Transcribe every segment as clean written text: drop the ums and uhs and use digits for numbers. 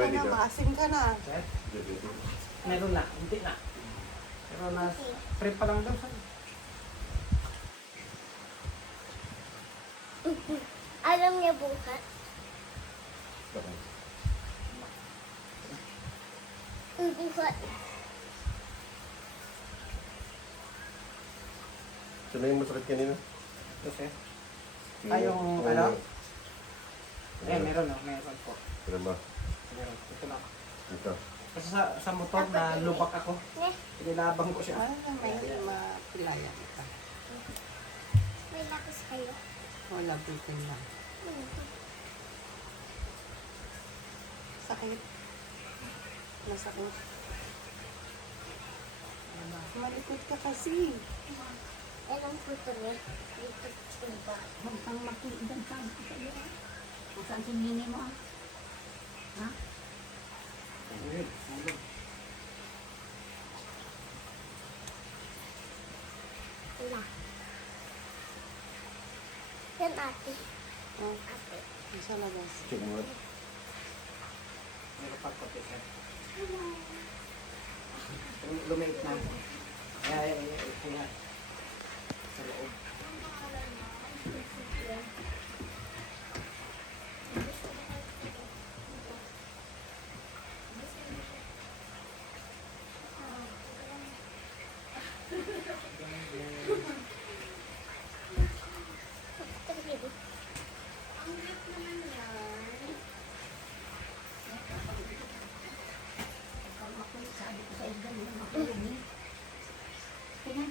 ka Ready na, ka? maasim ka na. Sir, Ready. meron na, hindi na. Pero nas, prep pa lang daw sir. Alam niya bukas. Bakit? Bukas. Sino yung masakit kanina? Ito sir. Yung ano? Meron no, meron po. Kailan ba? Meron, ito lang. Ito. Kasi sa motor na lubak ako, Ne, pinilabang ko siya. May mapilaya ka. may lakas kayo. Wala, bitin lang. Sakit. Masakit. Malikot ka kasi. Anong puto niya? Dito iba. Huwag kang makiidan sa iyo. Kung saan sinini mo ah. Ha? Wala. Yan ate. Oh, Ate. sa labas. Check mo nga. Meron pa kote sir. Lumait na. Ay, ito nga. Sa loob. Sabi ko sa iyo, ganun ang makulong eh. Tingnan.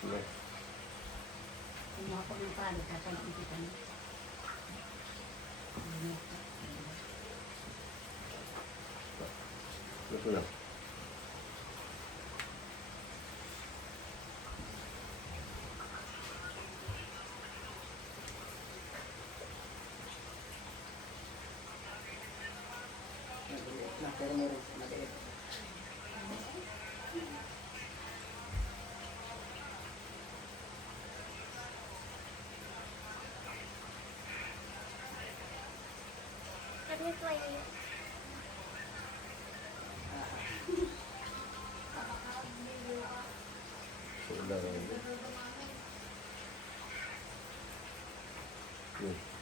Sige. Kung ako ng palo, tatalain kita niya. Ito lang. Maliit na, pero meron maliit. Kami po yun. So, ulang. Yun.